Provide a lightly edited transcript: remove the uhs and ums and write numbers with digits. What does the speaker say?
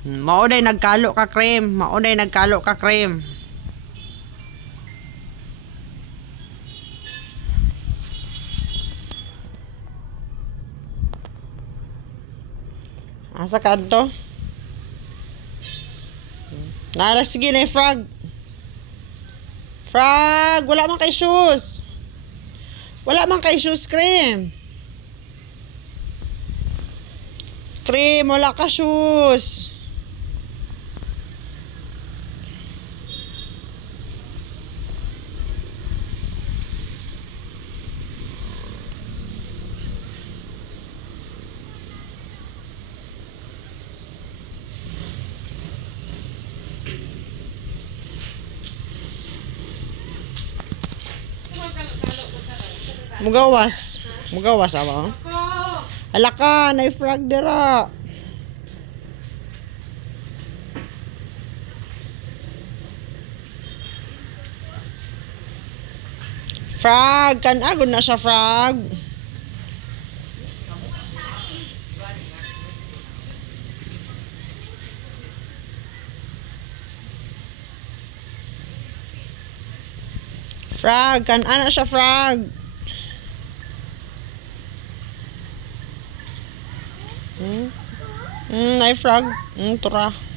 Mauday nagkalo ka cream. Mauday nagkalo ka cream. Asa ka to? Nara, sige na yung frog. Frog! Wala man kay shoes. Wala man kay shoes, cream. Cream, wala ka shoes. Mugawas. Mugawas apa? Alaka, na frog dira. Frog, kan agud na siya frog. Frog, kan ana siya frog. Ay frog. Tura.